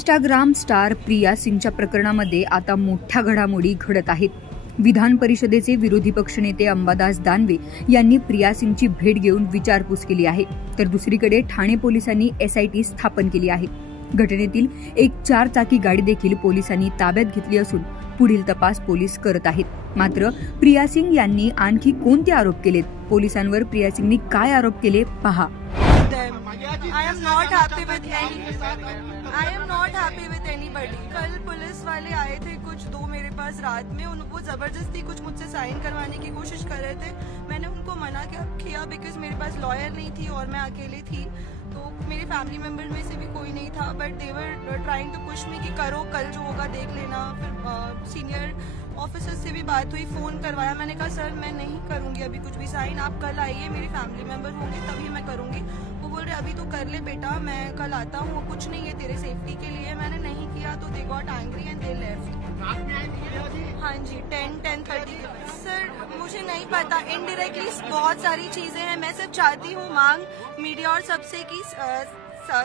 Instagram star Priya सिंगच्या प्रकरणामध्ये आता मोठ्या घडामोडी घडत आहेत। विधान परिषदेचे विरोधी पक्षनेते अंबादास दानवे यांनी प्रिया सिंगची भेट घेऊन विचारपूस केली आहे, तर दुसरीकडे ठाणे पोलिसांनी एसआयटी स्थापन केली आहे। घटनेतील एक 4 चाकी गाडी देखील पोलिसांनी ताब्यात घेतली असून पुढील तपास पोलीस करत आहेत। मात्र प्रिया सिंग यांनी आणखी कोणते आरोप केलेत, पोलिसांवर प्रिया सिंगनी काय आरोप केले पहा। I am not happy with anybody. कल पुलिस वाले आए थे कुछ 2 मेरे पास रात में, उनको जबरदस्ती कुछ मुझसे साइन करवाने की कोशिश कर रहे थे। मैंने उनको मना किया बिकॉज मेरे पास लॉयर नहीं थी और मैं अकेले थी, तो मेरे फैमिली मेंबर में से भी कोई नहीं था। But they were trying to push me कि करो, कल जो होगा देख लेना। फिर सीनियर ऑफिसर से भी बात हुई, फोन करवाया। मैंने कहा सर मैं नहीं करूंगी अभी कुछ भी साइन, आप कल आइए, मेरे फैमिली मेंबर होंगे तभी मैं करूंगी। वो बोल रहे अभी तो कर ले बेटा, मैं कल आता हूँ, कुछ नहीं है तेरे सेफ्टी के लिए। मैंने नहीं किया तो they got angry and they left. हाँ जी 10-10:30 सर मुझे नहीं पता, इनडायरेक्टली बहुत सारी चीजें हैं। मैं सिर्फ चाहती हूँ मांग मीडिया और सबसे की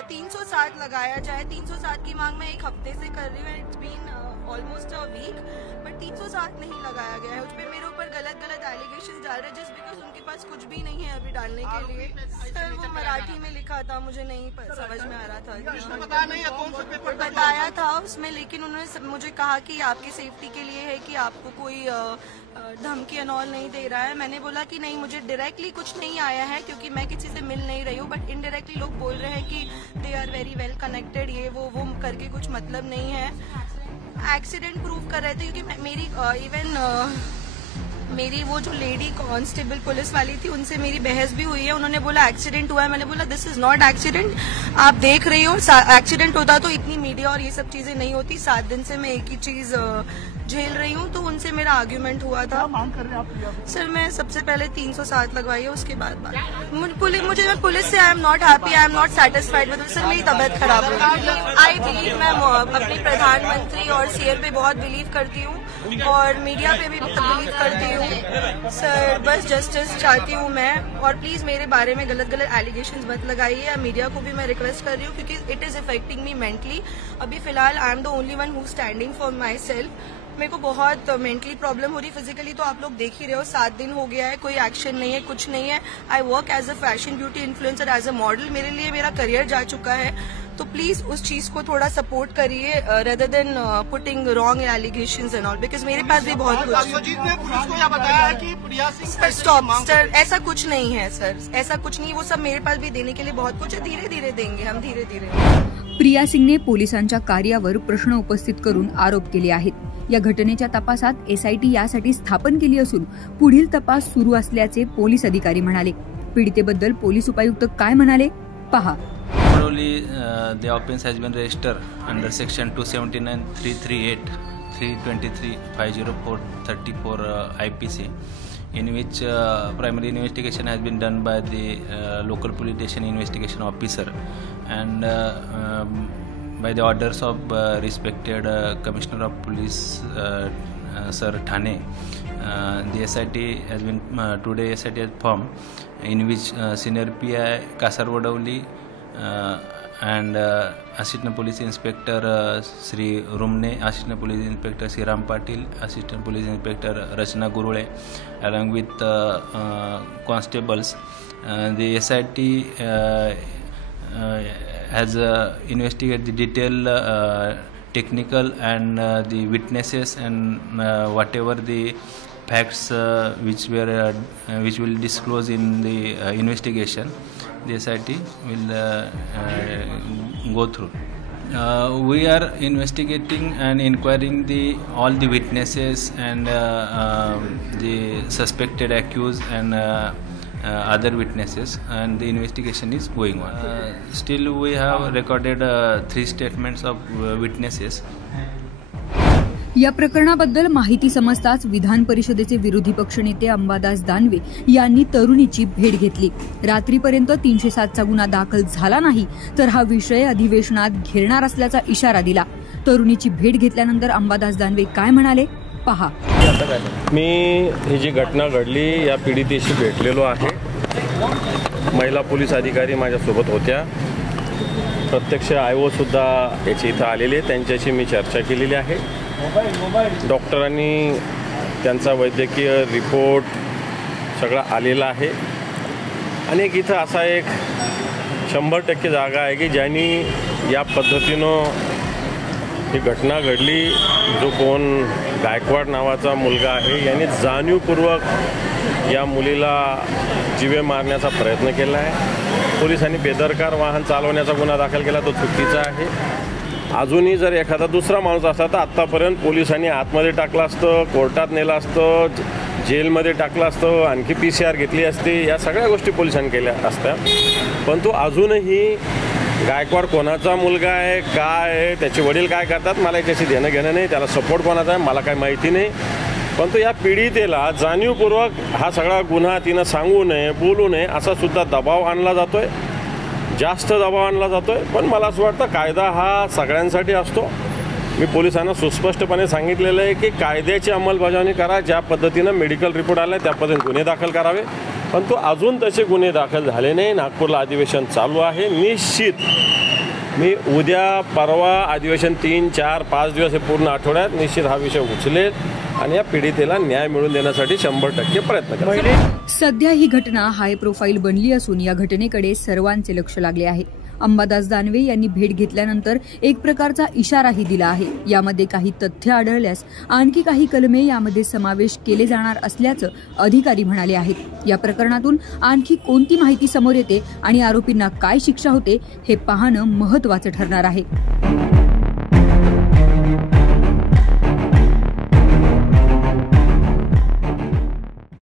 307 लगाया जाए। 307 की मांग मैं 1 हफ्ते से कर रही हूँ, it's been almost a week, but 307 नहीं लगाया गया है। उस पर मेरे ऊपर गलत एलिगेशन डाल रहे हैं जस्ट बिकॉज उनके पास कुछ भी नहीं है अभी डालने के लिए। सर वो मराठी में लिखा था, मुझे नहीं समझ में आ रहा था, बताया था उसमें, लेकिन उन्होंने मुझे कहा कि आपकी सेफ्टी के लिए है कि आपको कोई धमकी एनऑल नहीं दे रहा है। मैंने बोला कि नहीं, मुझे डायरेक्टली कुछ नहीं आया है क्योंकि मैं किसी से मिल नहीं रही हूँ, बट इनडायरेक्टली लोग बोल रहे हैं कि they are very well connected, ये वो करके कुछ मतलब नहीं है। एक्सीडेंट प्रूव कर रहे थे क्योंकि मेरी मेरी वो जो लेडी कांस्टेबल पुलिस वाली थी उनसे मेरी बहस भी हुई है। उन्होंने बोला एक्सीडेंट हुआ है, मैंने बोला दिस इज नॉट एक्सीडेंट, आप देख रही हो एक्सीडेंट होता तो इतनी मीडिया और ये सब चीजें नहीं होती। 7 दिन से मैं एक ही चीज झेल रही हूँ, तो उनसे मेरा आर्ग्यूमेंट हुआ था। मांग कर रहे हैं आप? सर मैं सबसे पहले 307 लगवाई है, उसके बाद मुझे police say I am not happy, I am not satisfied विद। सर मेरी तबीयत खराब हो गई। आई बिलीव, मैं अपने प्रधानमंत्री और सीएम पे बहुत बिलीव करती हूँ और मीडिया पे भी बिलीव करती हूँ। सर बस जस्टिस चाहती हूँ मैं, और प्लीज मेरे बारे में गलत एलिगेशंस मत लगाइए। या मीडिया को भी मैं रिक्वेस्ट कर रही हूँ क्योंकि it is affecting me mentally. अभी फिलहाल I am the only one who standing for my self. मेरे को बहुत मेंटली प्रॉब्लम हो रही, फिजिकली तो आप लोग देख ही रहे हो, 7 दिन हो गया है, कोई एक्शन नहीं है, कुछ नहीं है। I work as a fashion beauty influencer, as a model, मेरे लिए मेरा करियर जा चुका है। तो प्लीज उस चीज को थोड़ा सपोर्ट करिए rather than putting wrong allegations end all, because मेरे पास भी बहुत कुछ। सत्यजीत ने पुलिस को यह बताया है कि प्रिया सिंह स्टॉप सर, ऐसा कुछ नहीं है सर, ऐसा कुछ नहीं। वो सब मेरे पास भी देने के लिए बहुत कुछ है, धीरे धीरे देंगे हम, धीरे धीरे। प्रिया सिंगने पोलिसांच्या कार्यावर प्रश्न उपस्थित करून आरोप केले आहेत। या घटनेच्या तपासात एसआयटी यासाठी स्थापन केली असून पुढील तपास सुरू असल्याचे पोलीस अधिकारी म्हणाले। पीडितेबद्दल पोलीस उपायुक्त काय म्हणाले पहा। The offence has been registered under section 279, 338, 323, 504, 34 IPC, in which primary investigation has been done by the local police station investigation officer, and by the orders of respected Commissioner of Police Sir Thane, the SIT has been today SIT has formed, in which Senior PI Kasar Wadavli and Assistant Police Inspector Sri Rumne, Assistant Police Inspector Sri Ram Patil, Assistant Police Inspector Rachna Gurule, along with constables. The SIT has investigated the detailed technical and the witnesses and whatever the facts which will disclose in the investigation. The SIT will go through. We are investigating and inquiring all the witnesses and the suspected accused and other witnesses, and the investigation is going on. Still we have recorded 3 statements of witnesses. या प्रकरणाबद्दल माहिती समजताच विधान परिषदेचे विरोधी पक्षनेते अंबादास दानवे यांनी तरुणीची भेट घेतली। रात्रीपर्यंत 307 चा गुन्हा दाखल झाला नाही तर हा विषय अधिवेशनात घेणार असल्याचा इशारा दिला। तरुणीची भेट घेतल्यानंतर अंबादास दानवे काय म्हणाले पहा। मी ही जी घटना घडली या पीडितेशी भेटलेलो आहे। महिला पोलीस अधिकारी माझ्या सोबत होत्या। प्रत्यक्ष IO सुद्धा याची इथं आलेले, त्यांच्याशी मी चर्चा केलेली आहे. डॉक्टरांनी त्यांचा वैद्यकीय रिपोर्ट सगळा आलेला आहे. आणि इथं असा एक 100% जागा आहे की ज्यांनी या पद्धतीनं ही घटना घडली. जो कोण गायकवाड नावाचा मुलगा आहे यांनी जाणीवपूर्वक या मुलीला जीवे मारण्याचा प्रयत्न केला आहे. पोलिसांनी बेदरकार वाहन चालवण्याचा गुन्हा दाखल केला, तो चुकीचा आहे. अजूनही जर एखादा दुसरा माणूस असता तर आत्तापर्यंत पोलिसांनी आतमध्ये टाकलं असतं, कोर्टात नेलं असतं, जेलमध्ये टाकलं असतं, आणखी PCR घेतली असती. या सगळ्या गोष्टी पोलिसांनी केल्या असत्या. पण तो अजूनही गायकवाड कोणाचा मुलगा आहे, काय आहे, त्याचे वडील काय करतात, मला याच्याशी देणं घेणं नाही. त्याला सपोर्ट कोणाचा आहे मला काही माहिती नाही. पण तो या पीडितेला जाणीवपूर्वक हा सगळा गुन्हा तिनं सांगू नये, बोलू नये असा सुद्धा दबाव आणला जातोय, जास्त दबाव आणला जातोय. पण मला असं वाटतं कायदा हा सगळ्यांसाठी असतो. मी पोलिसांना सुस्पष्टपणे सांगितलेलं आहे की कायद्याची अंमलबजावणी करा. ज्या पद्धतीनं मेडिकल रिपोर्ट आला त्या पद्धतीने गुन्हे दाखल करावे. पण तो अजून तसे गुन्हे दाखल झाले नाही. नागपूरला अधिवेशन चालू आहे. निश्चित मी उद्या परवा अधिवेशन 3, 4, 5 दिवस हे पूर्ण आठवड्यात निश्चित हा विषय उचलेल आणि या पीडितेला न्याय मिळवून देण्यासाठी 100% प्रयत्न करेल. सध्या ही घटना हाय प्रोफाईल बनली असून या घटनेकडे सर्वांचे लक्ष लागले आहे. अंबादास दानवे यांनी भेट घेतल्यानंतर एक प्रकारचा इशाराही दिला आहे. यामध्ये काही तथ्य आढळल्यास आणखी काही कलमे यामध्ये समावेश केले जाणार असल्याचं अधिकारी म्हणाले आहेत. या प्रकरणातून आणखी कोणती माहिती समोर येते आणि आरोपींना काय शिक्षा होते हे पाहणं महत्त्वाचं ठरणार आहे.